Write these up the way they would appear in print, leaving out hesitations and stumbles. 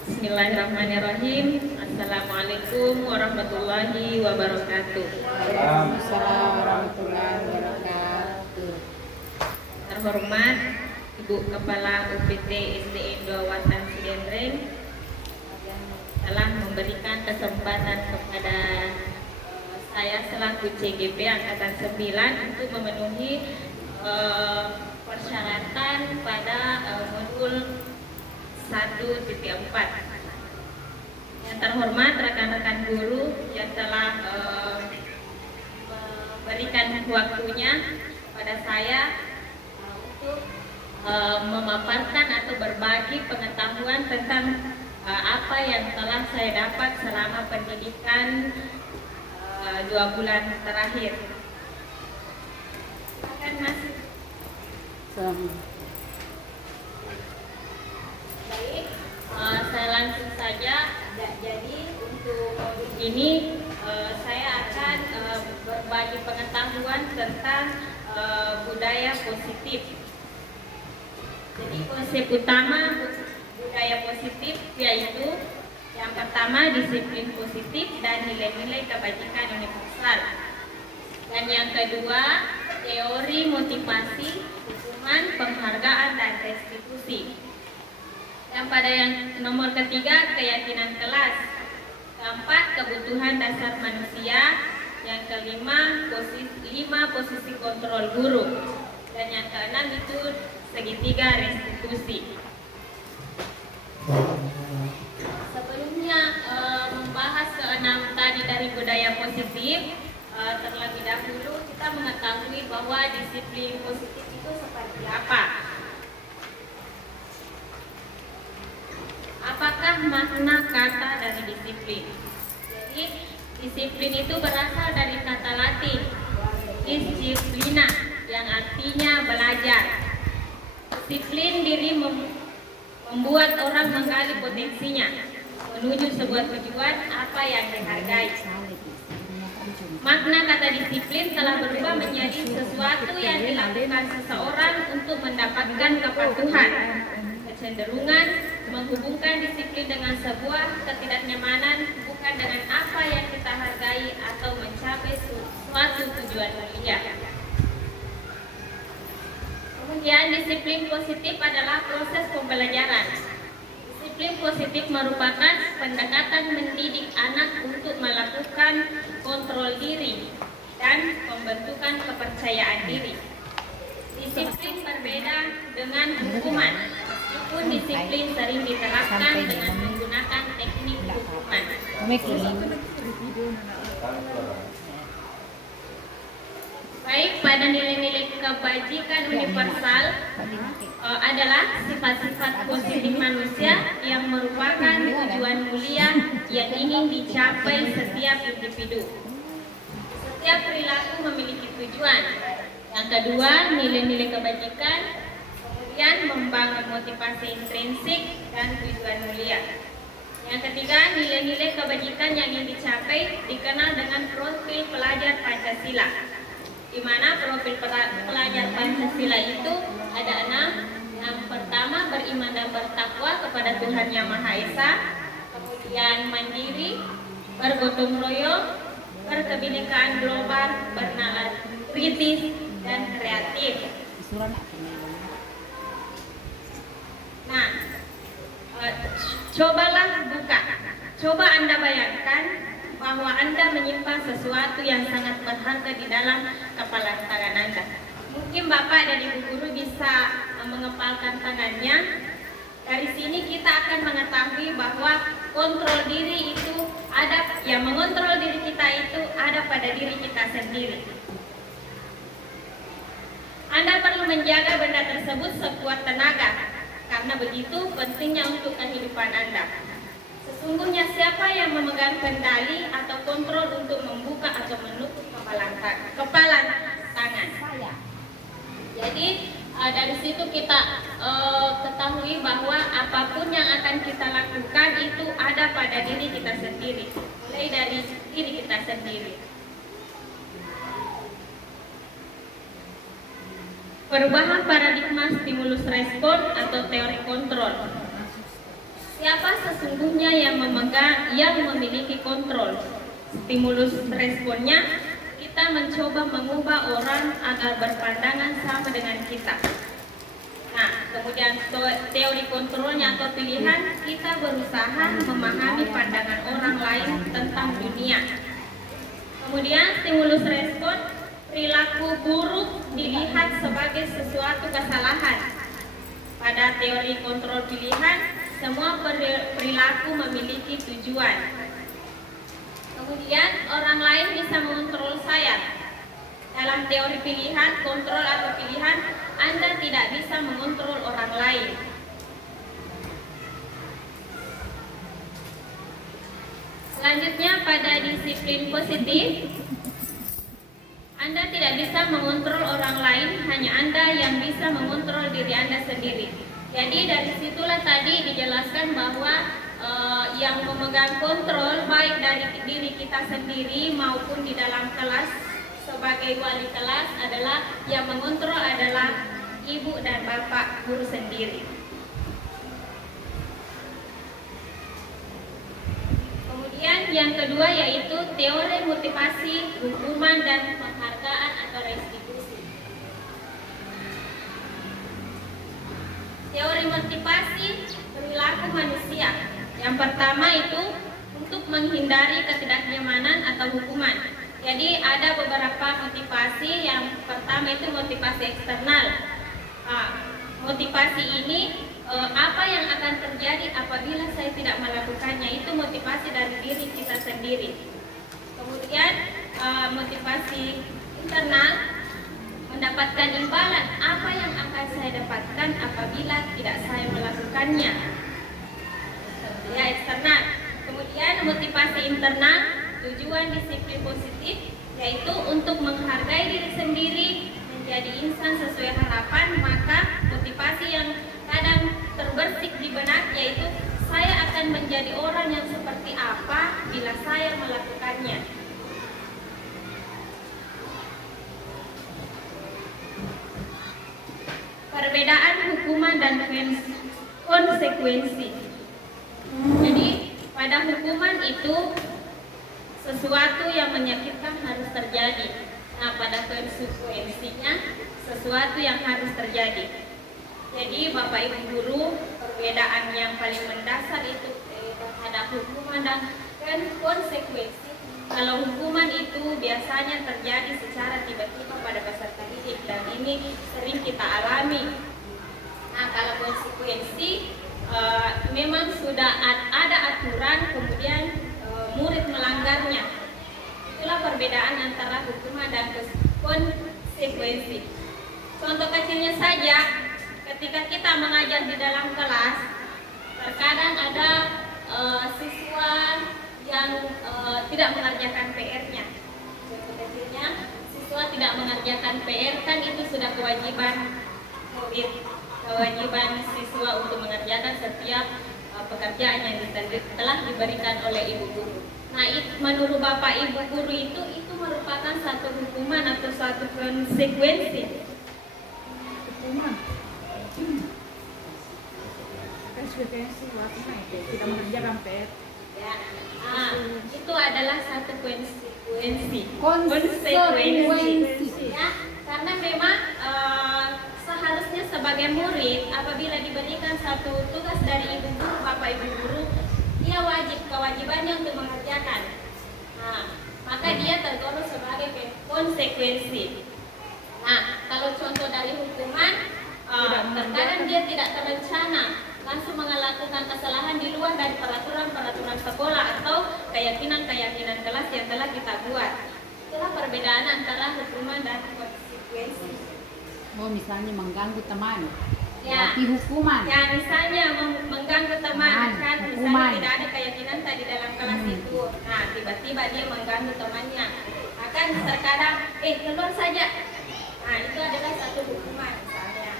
Bismillahirrahmanirrahim. Assalamualaikum warahmatullahi wabarakatuh. Waalaikumsalam warahmatullahi wabarakatuh. Terhormat Ibu Kepala UPT SDN 2 Watan Sidenreng yang telah memberikan kesempatan kepada saya selaku CGP Angkatan 9 untuk memenuhi persyaratan pada modul 1.4. Yang terhormat rekan-rekan guru yang telah memberikan waktunya pada saya untuk memaparkan atau berbagi pengetahuan tentang apa yang telah saya dapat selama pendidikan 2 bulan terakhir. Silakan Mas. Baik, saya langsung saja. Jadi untuk modul ini saya akan berbagi pengetahuan tentang budaya positif. Jadi konsep utama budaya positif yaitu yang pertama disiplin positif dan nilai-nilai kebajikan universal. Dan yang kedua teori motivasi, hukuman, penghargaan dan restitusi. Dan pada yang nomor ketiga keyakinan kelas. Keempat kebutuhan dasar manusia. Yang kelima posisi kontrol guru. Dan yang keenam itu segitiga restitusi. Sebelumnya membahas keenam tadi dari budaya positif, terlebih dahulu kita mengetahui bahwa disiplin positif itu seperti apa. Apakah makna kata dari disiplin? Jadi disiplin itu berasal dari kata Latin disciplina yang artinya belajar. Disiplin diri membuat orang menggali potensinya menuju sebuah tujuan apa yang dihargai. Makna kata disiplin telah berubah menjadi sesuatu yang dilakukan seseorang untuk mendapatkan kepatuhan. Kecenderungan menghubungkan disiplin dengan sebuah ketidaknyamanan, bukan dengan apa yang kita hargai atau mencapai suatu tujuan mulia. Kemudian disiplin positif adalah proses pembelajaran. Disiplin positif merupakan pendekatan mendidik anak untuk melakukan kontrol diri dan pembentukan kepercayaan diri. Disiplin berbeda dengan hukuman. Meskipun disiplin sering diterapkan dengan menggunakan teknik hukuman. Baik, pada nilai-nilai kebajikan universal adalah sifat-sifat positif manusia yang merupakan tujuan mulia yang ingin dicapai setiap individu. Setiap perilaku memiliki tujuan. Yang kedua, nilai-nilai kebajikan. Kemudian membangun motivasi intrinsik dan tujuan mulia. Yang ketiga, nilai-nilai kebajikan yang ingin dicapai dikenal dengan profil pelajar Pancasila, di mana profil pelajar Pancasila itu ada 6. Yang pertama, beriman dan bertakwa kepada Tuhan Yang Maha Esa. Kemudian mandiri, bergotong royong, berkebinekaan global, bernalar kritis dan kreatif. Nah, coba Anda bayangkan bahwa Anda menyimpan sesuatu yang sangat berharga di dalam kepalan tangan Anda. Mungkin Bapak dan Ibu guru bisa mengepalkan tangannya. Dari sini kita akan mengetahui bahwa kontrol diri itu ada, yang mengontrol diri kita itu ada pada diri kita sendiri. Anda perlu menjaga benda tersebut sekuat tenaga, karena begitu pentingnya untuk kehidupan Anda. Sesungguhnya siapa yang memegang kendali atau kontrol untuk membuka atau menutup kepalan tangan? Jadi dari situ kita ketahui bahwa apapun yang akan kita lakukan itu ada pada diri kita sendiri, mulai dari diri kita sendiri. Perubahan paradigma stimulus respon atau teori kontrol. Siapa sesungguhnya yang memiliki kontrol. Stimulus responnya, kita mencoba mengubah orang agar berpandangan sama dengan kita. Nah, kemudian teori kontrolnya atau pilihan, kita berusaha memahami pandangan orang lain tentang dunia. Kemudian stimulus respon, perilaku buruk dilihat sebagai sesuatu kesalahan. Pada teori kontrol pilihan, semua perilaku memiliki tujuan. Kemudian orang lain bisa mengontrol saya. Dalam teori pilihan, kontrol atau pilihan, Anda tidak bisa mengontrol orang lain. Selanjutnya pada disiplin positif, Anda tidak bisa mengontrol orang lain, hanya Anda yang bisa mengontrol diri Anda sendiri. Jadi dari situlah tadi dijelaskan bahwa yang memegang kontrol baik dari diri kita sendiri maupun di dalam kelas sebagai wali kelas adalah yang mengontrol adalah ibu dan bapak guru sendiri. Kemudian yang kedua yaitu teori motivasi, hukuman dan penghargaan atau restitusi. Teori motivasi perilaku manusia. Yang pertama itu untuk menghindari ketidaknyamanan atau hukuman. Jadi ada beberapa motivasi. Yang pertama itu motivasi eksternal. Motivasi ini apa yang akan terjadi apabila saya tidak melakukannya, itu motivasi dari diri kita sendiri. Kemudian motivasi internal, mendapatkan imbalan apa yang akan saya dapatkan apabila tidak saya melakukannya. Ya, eksternal. Kemudian motivasi internal, tujuan disiplin positif, yaitu untuk menghargai diri sendiri, menjadi insan sesuai harapan. Maka motivasi yang kadang terbersih di benak yaitu saya akan menjadi orang yang seperti apa bila saya melakukannya. Perbedaan hukuman dan konsekuensi. Jadi pada hukuman itu sesuatu yang menyakitkan harus terjadi. Nah, pada konsekuensinya sesuatu yang harus terjadi. Jadi Bapak Ibu guru, perbedaan yang paling mendasar itu terhadap hukuman dan konsekuensi. Kalau hukuman itu biasanya terjadi secara tiba-tiba pada peserta didik dan ini sering kita alami. Nah, kalau konsekuensi memang sudah ada aturan, kemudian murid melanggarnya. Itulah perbedaan antara hukuman dan konsekuensi. Contoh kecilnya saja, ketika kita mengajar di dalam kelas, terkadang ada siswa yang tidak mengerjakan PR-nya. Contoh kecilnya, siswa tidak mengerjakan PR, kan itu sudah kewajiban murid, kewajiban siswa untuk mengerjakan setiap pekerjaan yang telah diberikan oleh ibu guru. Nah, menurut Bapak Ibu guru itu merupakan satu hukuman atau satu konsekuensi. Hukuman. Konsekuensi waktu itu tidak mengerjakan PR. Ya, itu adalah satu konsekuensi. Ya, karena memang seharusnya sebagai murid apabila diberikan satu tugas dari ibu guru, Bapak Ibu guru, dia kewajibannya untuk mengerjakan. Nah, maka dia tergolong sebagai konsekuensi. Nah, kalau contoh dari hukuman, terkadang dia tidak terencana, langsung melakukan kesalahan di luar dari peraturan sekolah atau keyakinan kelas yang telah kita buat. Itulah perbedaan antara hukuman dan konsekuensi. Oh, misalnya mengganggu teman. Ya, berarti hukuman. Ya, misalnya mengganggu teman, kan misalnya hukuman. tidak ada keyakinan tadi dalam kelas itu. Nah, tiba-tiba dia mengganggu temannya. Akan terkadang, keluar saja. Nah, itu adalah satu hukuman misalnya.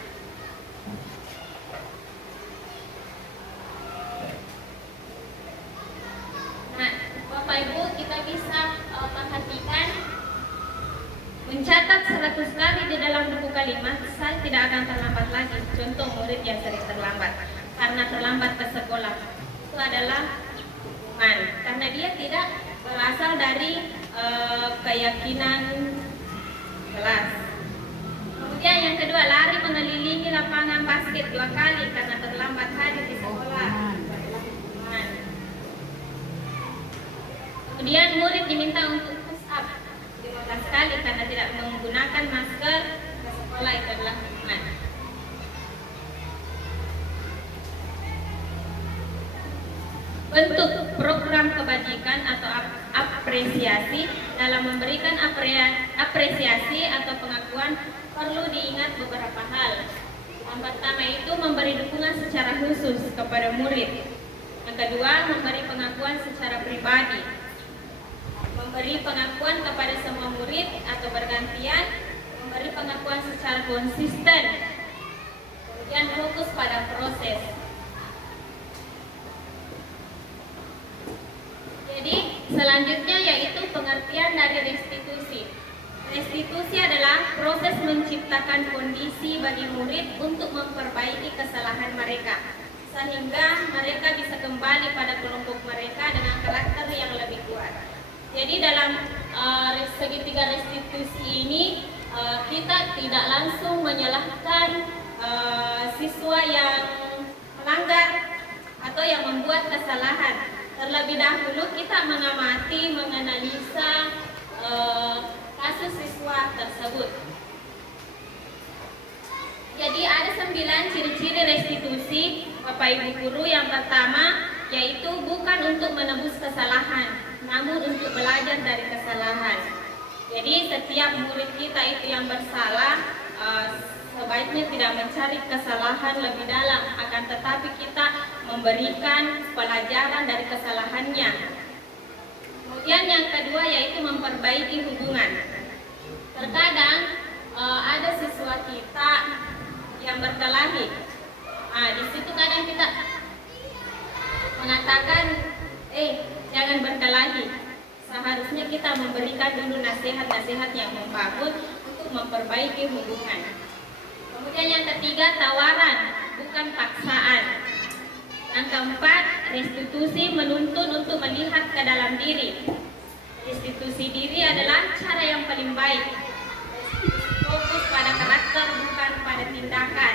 Nah, Bapak Ibu, kita bisa perhatikan mencatat 100 kali di dalam buku kalimat, saya tidak akan terlambat lagi. Contoh murid yang sering terlambat karena terlambat ke sekolah. itu adalah hukuman karena dia tidak berasal dari keyakinan kelas. Kemudian yang kedua, lari mengelilingi lapangan basket 2 kali karena terlambat hadir di sekolah. Hukuman. Kemudian murid diminta untuk push up 15 kali karena tidak menggunakan masker ke sekolah, itu adalah hukuman. Bentuk program kebajikan atau apresiasi dalam memberikan apresiasi atau pengakuan perlu diingat beberapa hal. Yang pertama itu memberi dukungan secara khusus kepada murid. Yang kedua, memberi pengakuan secara pribadi. Memberi pengakuan kepada semua murid atau bergantian, memberi pengakuan secara konsisten. Kemudian fokus pada proses. Jadi selanjutnya yaitu pengertian dari restitusi. Restitusi adalah proses menciptakan kondisi bagi murid untuk memperbaiki kesalahan mereka, sehingga mereka bisa kembali pada kelompok mereka dengan karakter yang lebih kuat. Jadi dalam segitiga restitusi ini kita tidak langsung menyalahkan siswa yang melanggar atau yang membuat kesalahan. Terlebih dahulu kita mengamati, menganalisa kasus siswa tersebut. Jadi ada 9 ciri-ciri restitusi Bapak Ibu Guru. Yang pertama yaitu bukan untuk menebus kesalahan, namun untuk belajar dari kesalahan. Jadi setiap murid kita itu yang bersalah sebaiknya tidak mencari kesalahan lebih dalam, akan tetapi kita memberikan pelajaran dari kesalahannya. Kemudian yang kedua yaitu memperbaiki hubungan. Terkadang ada siswa kita yang berkelahi. Di situ kadang kita mengatakan, jangan berkelahi. Seharusnya kita memberikan dulu nasihat-nasihat yang membangun untuk memperbaiki hubungan. Kemudian yang ketiga, tawaran, bukan paksaan. Yang keempat, restitusi menuntun untuk melihat ke dalam diri. Restitusi diri adalah cara yang paling baik. Fokus pada karakter, bukan pada tindakan.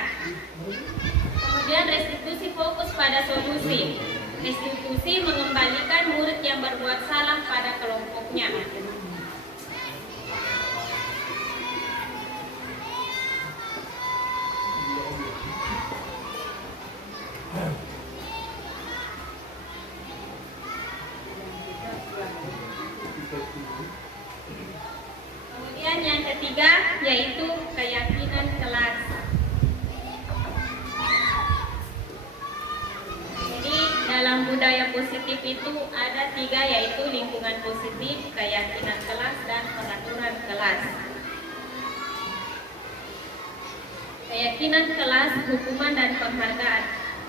Kemudian restitusi fokus pada solusi. Restitusi mengembalikan murid yang berbuat salah pada kelompoknya. Kemudian yang ketiga yaitu keyakinan kelas. Jadi dalam budaya positif itu ada 3, yaitu lingkungan positif, keyakinan kelas, dan peraturan kelas. Keyakinan kelas, hukuman dan penghargaan.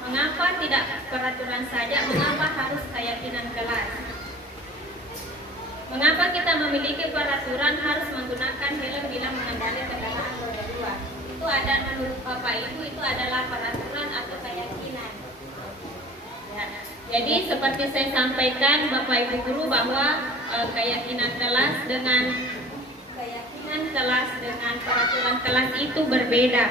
Mengapa tidak peraturan saja? Mengapa harus keyakinan kelas? Mengapa kita memiliki peraturan harus menggunakan helm bila mengendarai kendaraan roda 2? Itu ada, menurut Bapak Ibu, itu adalah peraturan atau keyakinan. Ya. Jadi seperti saya sampaikan Bapak Ibu Guru bahwa keyakinan kelas dengan peraturan kelas itu berbeda.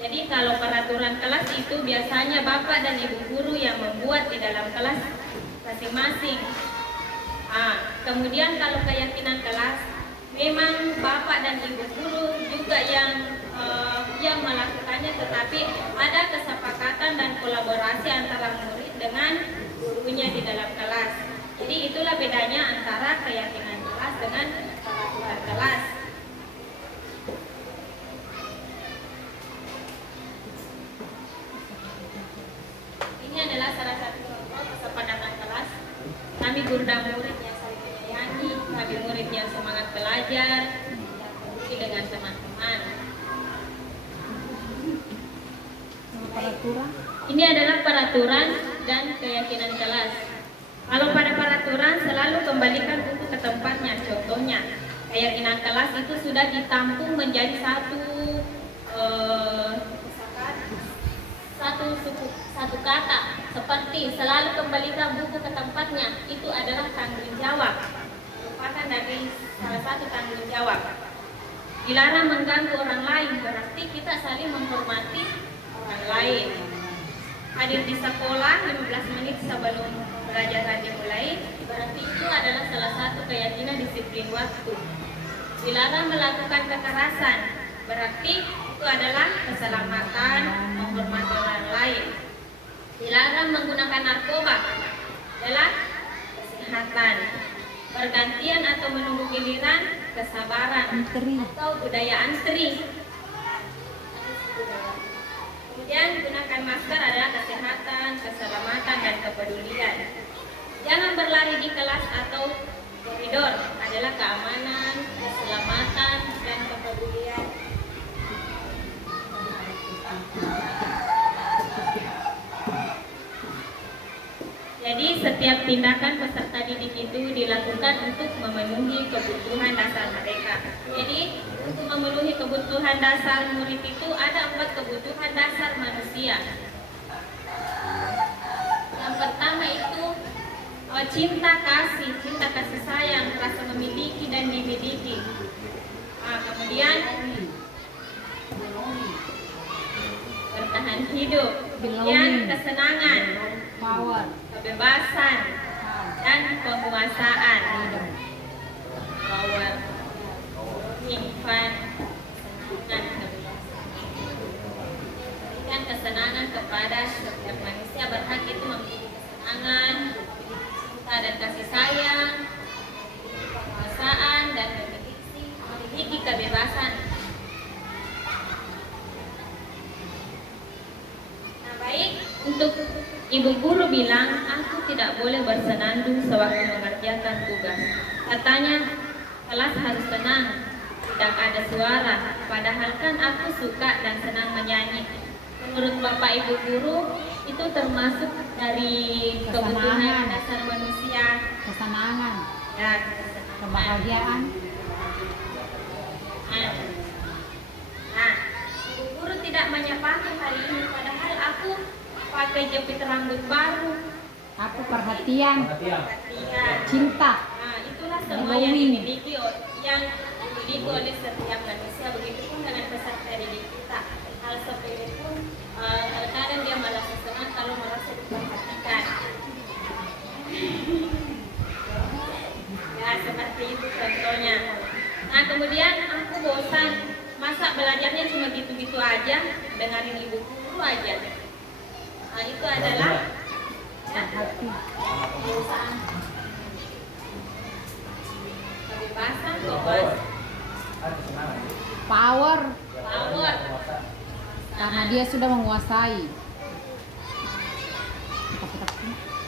Jadi kalau peraturan kelas itu biasanya Bapak dan Ibu Guru yang membuat di dalam kelas masing-masing. Kemudian kalau keyakinan kelas, memang Bapak dan Ibu Guru juga yang melakukannya, tetapi ada kesepakatan dan kolaborasi antara murid dengan gurunya di dalam kelas. Jadi itulah bedanya antara keyakinan kelas dengan peraturan kelas. Ini adalah salah satu contoh kesepakatan kelas. Kami guru dan murid yang saling menyayangi, kami murid yang semangat belajar, yang peduli dengan teman-teman. Ini adalah peraturan dan keyakinan kelas. Kalau pada peraturan selalu kembalikan buku ke tempatnya. Contohnya, keyakinan kelas itu sudah ditampung menjadi Satu kata seperti selalu kembalikan buku ke tempatnya, itu adalah tanggung jawab, merupakan dari salah satu tanggung jawab. Dilarang mengganggu orang lain, berarti kita saling menghormati orang lain. Hadir di sekolah 15 menit sebelum pelajaran dimulai, berarti itu adalah salah satu keyakinan disiplin waktu. Dilarang melakukan kekerasan, berarti itu adalah keselamatan, menghormati orang lain. Dilarang menggunakan narkoba, adalah kesehatan. Pergantian atau menunggu giliran, kesabaran, atau budaya antri. Kemudian gunakan masker adalah kesehatan, keselamatan, dan kepedulian. Jangan berlari di kelas atau koridor, adalah keamanan, keselamatan, dan kepedulian. Jadi setiap tindakan peserta didik itu dilakukan untuk memenuhi kebutuhan dasar mereka. Jadi untuk memenuhi kebutuhan dasar murid itu ada 4 kebutuhan dasar manusia. Yang pertama itu cinta kasih sayang, rasa memiliki dan dimiliki. Kemudian bertahan hidup, kemudian kesenangan, power, kebebasan, dan penguasaan. Power, infan, dan berikan kesenangan kepada setiap manusia, berhak itu memiliki kesenangan, cinta dan kasih sayang, penguasaan, dan memiliki kebebasan. Nah, baik, untuk ibu guru bilang, aku tidak boleh bersenandung sewaktu mengerjakan tugas. Katanya, kelas harus tenang, tidak ada suara, padahal kan aku suka dan senang menyanyi. Menurut Bapak Ibu guru, itu termasuk dari kebutuhan dasar manusia. kesenangan, Ya, kebahagiaan. Nah, ibu guru tidak menyepaku hari ini, padahal aku pakai jepit rambut baru. Aku perhatian, Perhatian. cinta. Nah, itulah semua yang dimiliki oleh setiap manusia. Begitupun dengan peserta didik kita. Hal sepele pun terkadang dia merasa senang kalau merasa diperhatikan. Ya, seperti itu contohnya. Nah, kemudian aku bosan, masa belajarnya cuma gitu-gitu aja, dengerin ibu guru aja. Nah, itu adalah kebiasaan. Kebebasan, Power, power. karena dia sudah menguasai.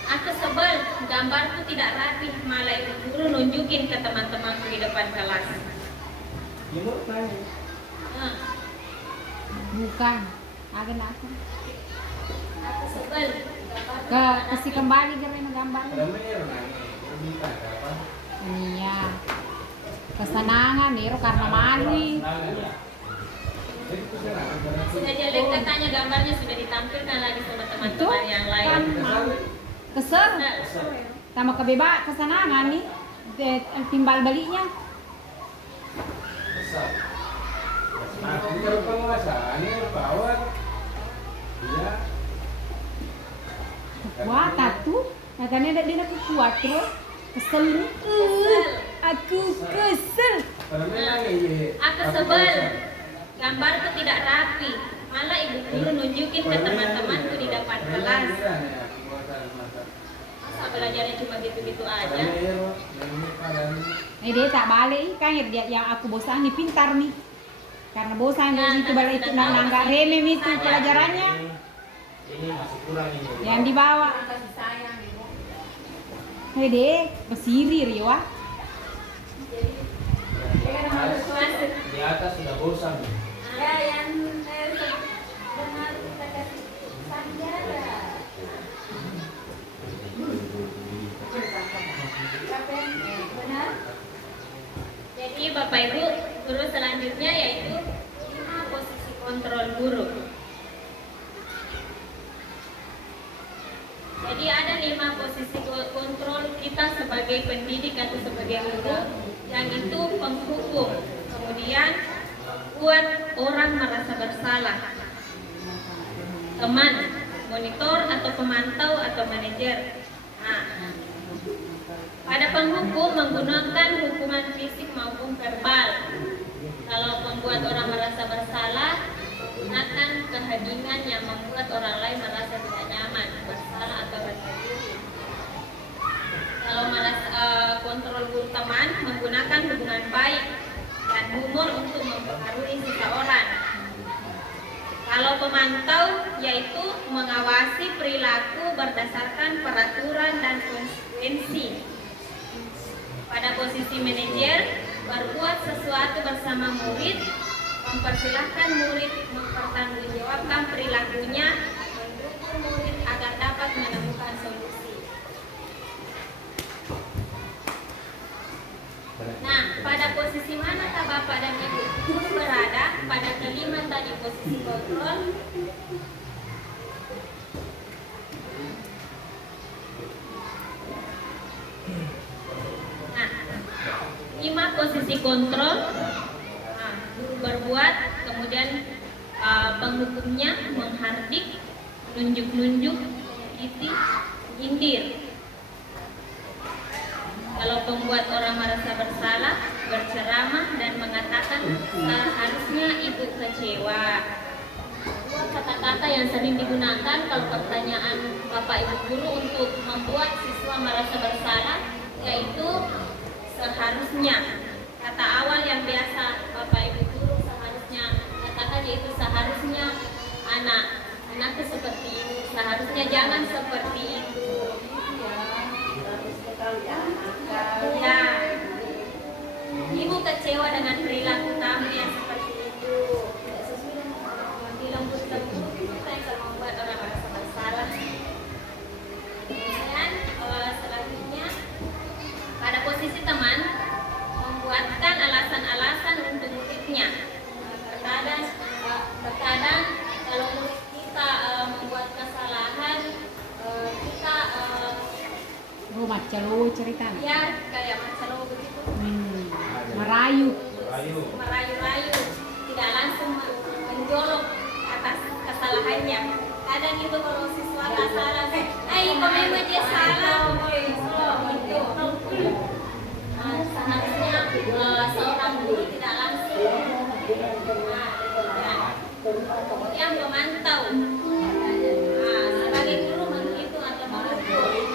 Aku sebel, gambarku tidak rapi, malah ibu guru nunjukin ke teman-temanku di depan kelas. Bukan, ada aku. Aku sebel. Kasih kembali karena gambar. Iya. Kesenangan nih karena malu. Sudah jelek katanya, gambarnya sudah ditampilkan lagi sama teman-teman yang lain. Kesel, sama kesenangan nih, timbal baliknya. Kalau penguasaannya power, dia Kekuatan tuh, katanya dia kuat terus. Kesel nih, aku kesel. Aku sebel, gambarku tidak rapi, malah ibu guru nunjukin ke teman-temanku di depan kelas. Masa belajarnya cuma gitu-gitu aja. Dia tak balik kan dia yang aku bosan nih pintar nih. Karena bosan dari itu balik itu nggak remeh itu pelajarannya. ini masih kurang ini. Yang dibawa. Dek, bersirir ya wah. Di atas sudah bosan. Ya, yang benar kita kasih sanjara. Benar. Jadi Bapak Ibu, guru selanjutnya yaitu 5 posisi kontrol guru. Jadi ada 5 posisi kontrol kita sebagai pendidik atau sebagai guru, yang itu penghukum, kemudian buat orang merasa bersalah, teman, monitor atau pemantau atau manajer. Nah, pada penghukum menggunakan hukuman fisik maupun verbal. Kalau membuat orang merasa bersalah, gunakan kehadiran yang membuat orang lain merasa tidak nyaman, bersalah atau berdiri. Kalau kontrol guru teman, menggunakan hubungan baik dan humor untuk mempengaruhi seseorang. Kalau pemantau, yaitu mengawasi perilaku berdasarkan peraturan dan konsekuensi. Pada posisi manajer, berbuat sesuatu bersama murid, mempersilahkan murid mempertanggungjawabkan perilakunya, mendukung murid agar dapat menemukan solusi. Nah, pada posisi mana Bapak dan Ibu guru berada pada kelima tadi posisi kontrol? Nah, 5 posisi kontrol. Nah, guru berbuat, kemudian penghukumnya menghardik, nunjuk-nunjuk, menyakiti, nyindir. Kalau pembuat orang merasa bersalah, berceramah dan mengatakan seharusnya ibu kecewa. Dua kata-kata yang sering digunakan kalau pertanyaan Bapak Ibu guru untuk membuat siswa merasa bersalah, yaitu seharusnya. Kata awal yang biasa Bapak Ibu guru seharusnya katakan yaitu seharusnya anakku seperti ini, seharusnya jangan seperti itu. Ya, ibu kecewa dengan perilaku kamu yang seperti itu. Tidak sesuai dengan dilembutkan guru, itu yang akan membuat orang merasa bersalah. Kemudian selanjutnya pada posisi teman, membuatkan alasan-alasan untuk muridnya. Terkadang kalau murid kita membuat kesalahan, kita macalo cerita. ya kayak macalo begitu. Merayu. Merayu-rayu, tidak langsung menjolok atas kesalahannya. Kadang itu kalau siswa tak salah, kok memang dia salah, gitu. Seharusnya seorang guru tidak langsung. Kemudian memantau. Sebagai guru menghitung atau mengukur.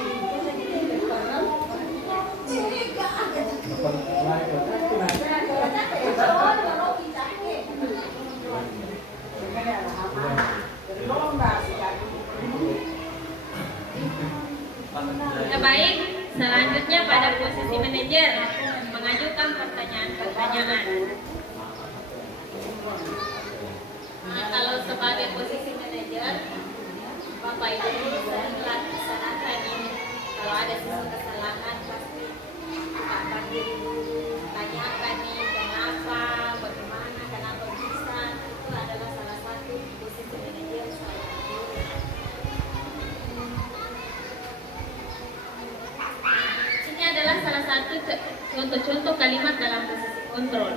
Ya, baik, selanjutnya pada posisi manajer, mengajukan pertanyaan-pertanyaan. Nah, kalau sebagai posisi manajer, Bapak Ibu guru sering laksanakan ini. Kalau ada sesuatu kesalahan pasti kita panggil dulu, tanyakan nih kenapa, bagaimana, kenapa bisa. Itu adalah salah satu posisi manajer saya. Ini adalah salah satu contoh-contoh kalimat dalam posisi kontrol.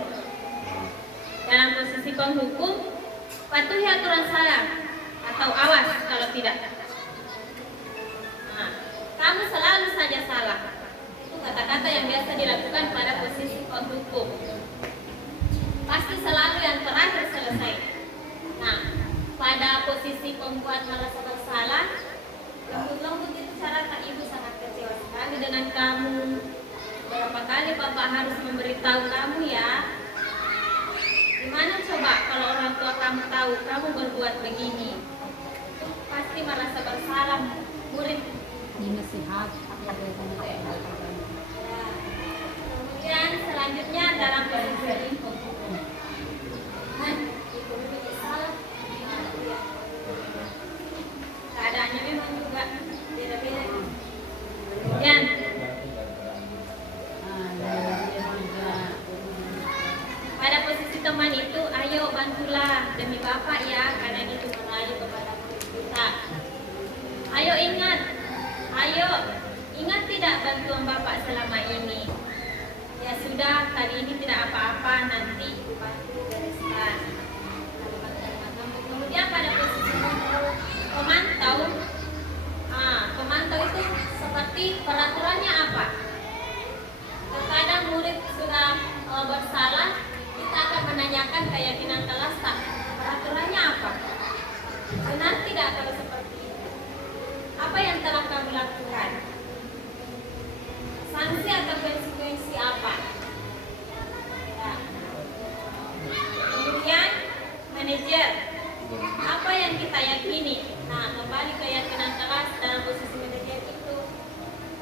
Dalam posisi penghukum, patuhi aturan saya atau awas kalau tidak. Nah, kamu selalu saja salah. Itu kata-kata yang biasa dilakukan pada posisi penghukum. Pasti selalu yang terakhir selesai. Nah, pada posisi pembuat merasa bersalah, lembut-lembut itu cara Kak Ibu sangat kecewa sekali dengan kamu. Berapa kali Bapak harus memberitahu kamu ya? Gimana coba kalau orang tua kamu tahu kamu berbuat begini? Pasti merasa bersalah murid. Dinasihat. Kemudian selanjutnya dalam posisi penghukum. Ibu ini salah. Keadaannya memang juga beda-beda. Kemudian pada posisi teman itu, ayo bantulah demi Bapak ya, karena itu merayu kepada murid kita. Ayo ingat, bantuan Bapak selama ini. Ya sudah, kali ini tidak apa-apa, nanti bantu bereskan. Kemudian pada posisi pemantau, pemantau itu seperti peraturannya apa? Terkadang murid sudah bersalah, kita akan menanyakan keyakinan kelas, tak peraturannya apa? Benar tidak kalau seperti itu? Apa yang telah kamu lakukan? Sanksi atau konsekuensi apa? Ya. Kemudian manajer, apa yang kita yakini? Nah, kembali keyakinan kelas dalam posisi manajer itu,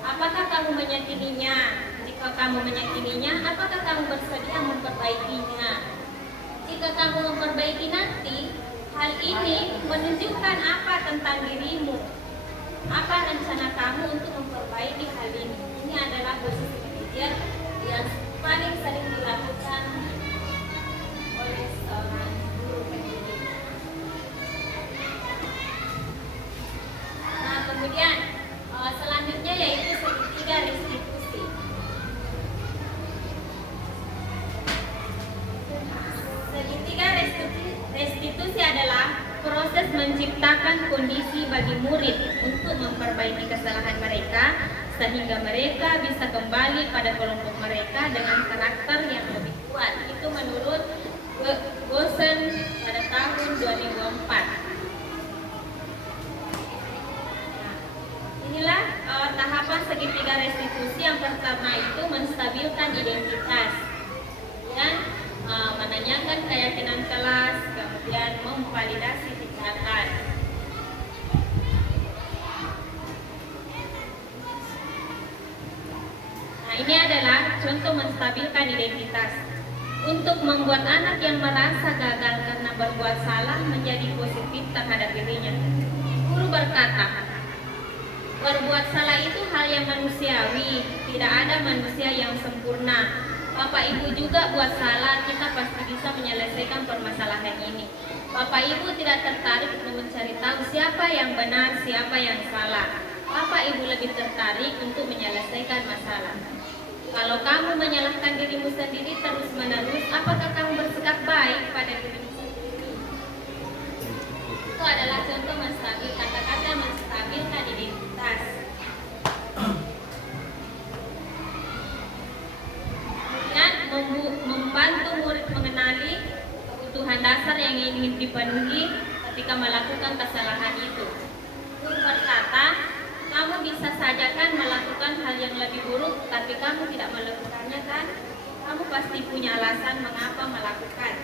apakah kamu meyakininya? Jika kamu meyakininya, apakah kamu bersedia memperbaikinya? Jika kamu memperbaiki nanti, hal ini menunjukkan apa tentang dirimu? Apa rencana kamu untuk memperbaiki hal ini? Ini adalah posisi manajer yang paling sering dilakukan oleh seorang guru pendidik. Nah, kemudian selanjutnya yaitu segitiga restitusi. Segitiga restitusi adalah proses menciptakan kondisi bagi murid untuk memperbaiki kesalahan mereka sehingga mereka bisa kembali pada kelompok mereka dengan karakter yang lebih kuat. Itu menurut Gosen pada tahun 2004. Nah, inilah tahapan segitiga restitusi. Yang pertama itu menstabilkan identitas dan menanyakan keyakinan kelas, kemudian memvalidasi tindakan. Nah, ini adalah contoh menstabilkan identitas. Untuk membuat anak yang merasa gagal karena berbuat salah menjadi positif terhadap dirinya. Guru berkata, berbuat salah itu hal yang manusiawi, tidak ada manusia yang sempurna. Bapak Ibu juga buat salah, kita pasti bisa menyelesaikan permasalahan ini. Bapak Ibu tidak tertarik untuk mencari tahu siapa yang benar, siapa yang salah. Bapak Ibu lebih tertarik untuk menyelesaikan masalah. Kalau kamu menyalahkan dirimu sendiri terus-menerus, apakah kamu bersikap baik pada dirimu sendiri? Itu adalah contoh menstabil, kata-kata menstabilkan identitas. Kemudian membantu murid mengenali kebutuhan dasar yang ingin dipenuhi ketika melakukan kesalahan itu. Guru berkata, kamu bisa saja kan melakukan hal yang lebih buruk, tapi kamu tidak melakukannya kan? Kamu pasti punya alasan mengapa melakukan.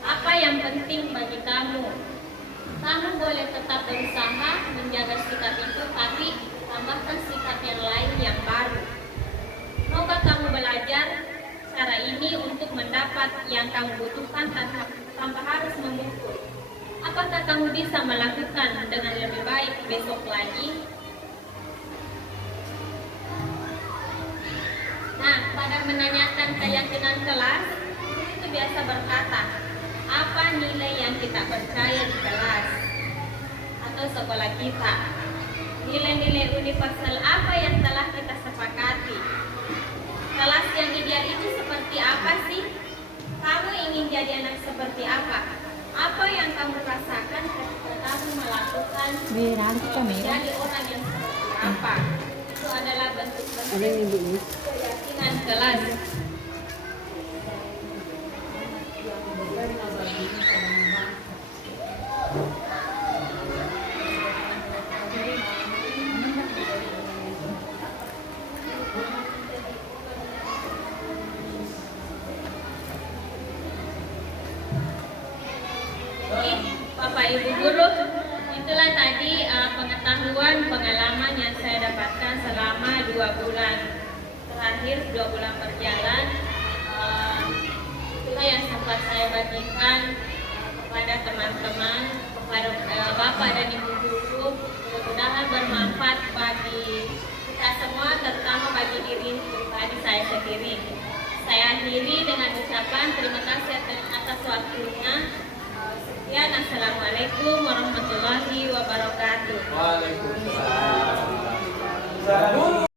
Apa yang penting bagi kamu? Kamu boleh tetap berusaha menjaga sikap itu, tapi tambahkan sikap yang lain yang baru. Maukah kamu belajar cara ini untuk mendapat yang kamu butuhkan tanpa harus memukul? Apakah kamu bisa melakukan dengan lebih baik besok lagi? Nah, pada menanyakan keyakinan kelas, itu biasa berkata, apa nilai yang kita percaya di kelas atau sekolah kita? Nilai-nilai universal apa yang telah kita sepakati? Kelas yang ideal itu seperti apa sih? Kamu ingin jadi anak seperti apa? Apa yang kamu rasakan ketika kamu melakukan menjadi orang yang seperti apa? Itu adalah bentuk-bentuk keyakinan kelas. Bapak Ibu Guru, itulah tadi pengetahuan, pengalaman yang saya dapatkan selama 2 bulan terakhir, 2 bulan berjalan. Itulah yang sempat saya bagikan kepada teman-teman, kepada Bapak dan Ibu Guru. Mudah-mudahan bermanfaat bagi kita semua, terutama bagi diri pribadi saya sendiri. Saya akhiri dengan ucapan terima kasih atas waktunya. Sekian, assalamualaikum warahmatullahi wabarakatuh. Waalaikumsalam.